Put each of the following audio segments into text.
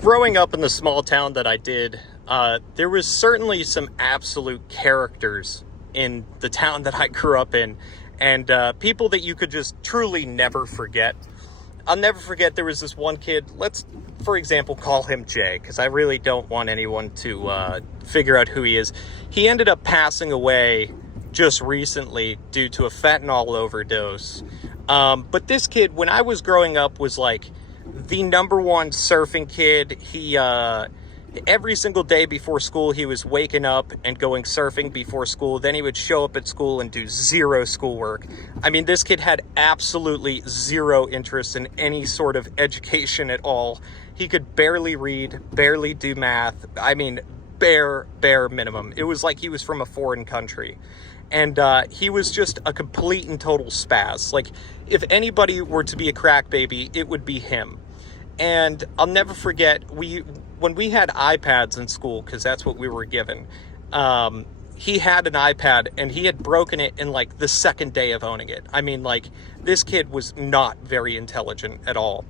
Growing up in the small town that I did, there was certainly some absolute characters in the town that I grew up in, and people that you could just truly never forget. I'll never forget there was this one kid, let's, for example, call him Jay, because I really don't want anyone to figure out who he is. He ended up passing away just recently due to a fentanyl overdose. But this kid, when I was growing up, was like the number one surfing kid. He every single day before school, he was waking up and going surfing before school. Then he would show up at school and do zero schoolwork. I mean, this kid had absolutely zero interest in any sort of education at all. He could barely read, barely do math. I mean, bare minimum. It was like he was from a foreign country. And he was just a complete and total spaz. Like, if anybody were to be a crack baby, it would be him. And I'll never forget, when we had iPads in school, because that's what we were given, he had an iPad, and he had broken it in, like, the second day of owning it. I mean, like, this kid was not very intelligent at all.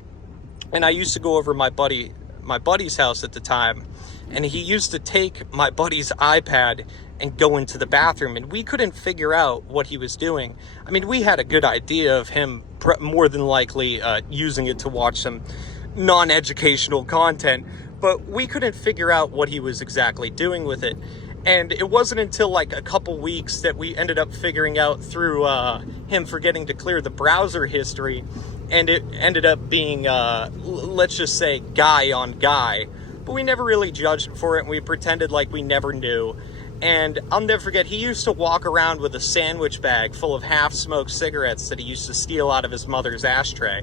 And I used to go over my buddy's house at the time, and he used to take my buddy's iPad and go into the bathroom, and we couldn't figure out what he was doing. I mean, we had a good idea of him more than likely using it to watch some non-educational content, but we couldn't figure out what he was exactly doing with it. And it wasn't until like a couple weeks that we ended up figuring out through him forgetting to clear the browser history, and it ended up being, let's just say, guy on guy. But we never really judged him for it, and we pretended like we never knew. And I'll never forget, he used to walk around with a sandwich bag full of half-smoked cigarettes that he used to steal out of his mother's ashtray.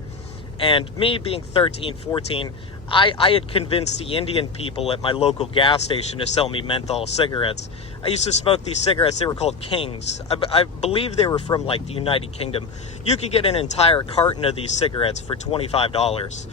And me being 13, 14, I had convinced the Indian people at my local gas station to sell me menthol cigarettes. I used to smoke these cigarettes. They were called Kings. I believe they were from, like, the United Kingdom. You could get an entire carton of these cigarettes for $25.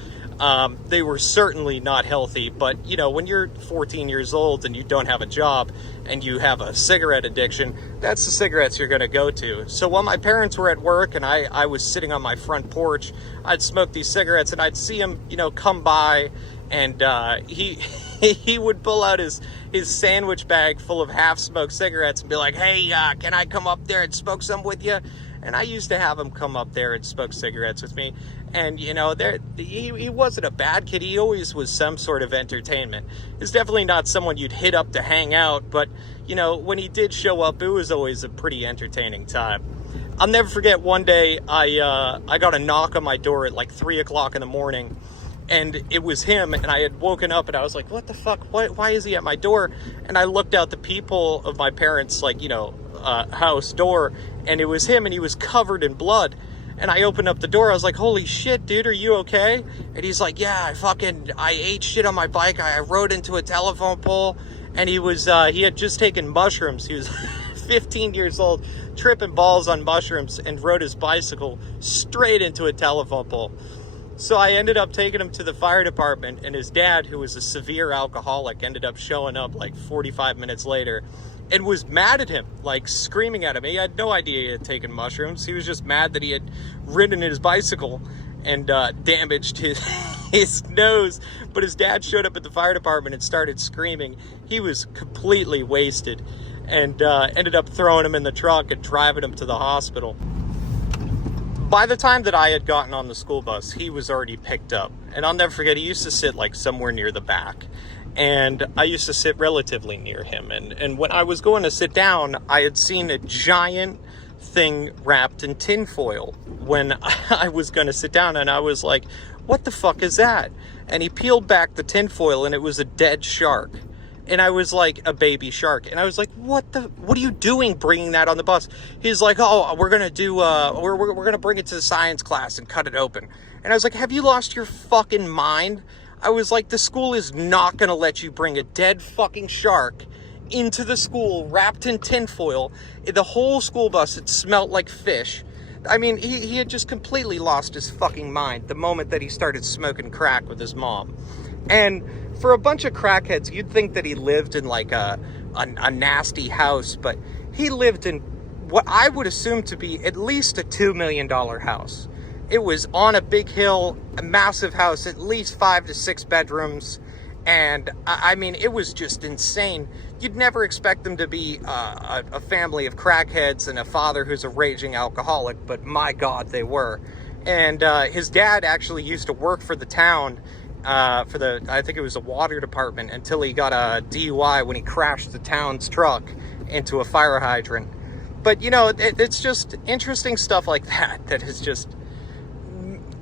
They were certainly not healthy, but, you know, when you're 14 years old and you don't have a job and you have a cigarette addiction, that's the cigarettes you're going to go to. So while my parents were at work and I was sitting on my front porch, I'd smoke these cigarettes, and I'd see him, you know, come by, and he would pull out his sandwich bag full of half-smoked cigarettes and be like, hey, can I come up there and smoke some with you? And I used to have him come up there and smoke cigarettes with me. And, you know, he wasn't a bad kid. He always was some sort of entertainment. He's definitely not someone you'd hit up to hang out. But, you know, when he did show up, it was always a pretty entertaining time. I'll never forget one day I got a knock on my door at like 3 o'clock in the morning. And it was him, and I had woken up, and I was like, what the fuck? Why is he at my door? And I looked out the peephole of my parents', like, you know, house door, and it was him, and he was covered in blood. And I opened up the door. I was like, holy shit, dude, are you okay? And he's like, yeah, I ate shit on my bike. I rode into a telephone pole. And he had just taken mushrooms. He was 15 years old, tripping balls on mushrooms, and rode his bicycle straight into a telephone pole. So I ended up taking him to the fire department, and his dad, who was a severe alcoholic, ended up showing up like 45 minutes later and was mad at him, like screaming at him. He had no idea he had taken mushrooms. He was just mad that he had ridden his bicycle and damaged his nose. But his dad showed up at the fire department and started screaming. He was completely wasted, and ended up throwing him in the trunk and driving him to the hospital. By the time that I had gotten on the school bus, he was already picked up. And I'll never forget, he used to sit like somewhere near the back. And I used to sit relatively near him. And when I was going to sit down, I had seen a giant thing wrapped in tinfoil when I was going to sit down. And I was like, what the fuck is that? And he peeled back the tinfoil, and it was a dead shark. And I was like, a baby shark. And I was like, what are you doing bringing that on the bus? He's like, oh, we're going to do, we're going to bring it to the science class and cut it open. And I was like, have you lost your fucking mind? I was like, the school is not going to let you bring a dead fucking shark into the school wrapped in tinfoil. The whole school bus, it smelled like fish. I mean, he had just completely lost his fucking mind the moment that he started smoking crack with his mom. And for a bunch of crackheads, you'd think that he lived in like a nasty house, but he lived in what I would assume to be at least a $2 million house. It was on a big hill, a massive house, at least 5 to 6 bedrooms, And I mean, it was just insane. You'd never expect them to be a family of crackheads and a father who's a raging alcoholic, but my God, they were. And his dad actually used to work for the town, I think it was the water department, until he got a DUI when he crashed the town's truck into a fire hydrant. But, you know, it's just interesting stuff like that has just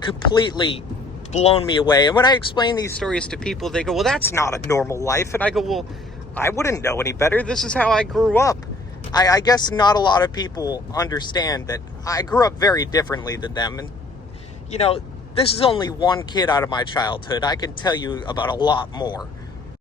completely blown me away. And when I explain these stories to people, they go, well, that's not a normal life. And I go, well, I wouldn't know any better. This is how I grew up. I guess not a lot of people understand that I grew up very differently than them. And, you know, this is only one kid out of my childhood. I can tell you about a lot more.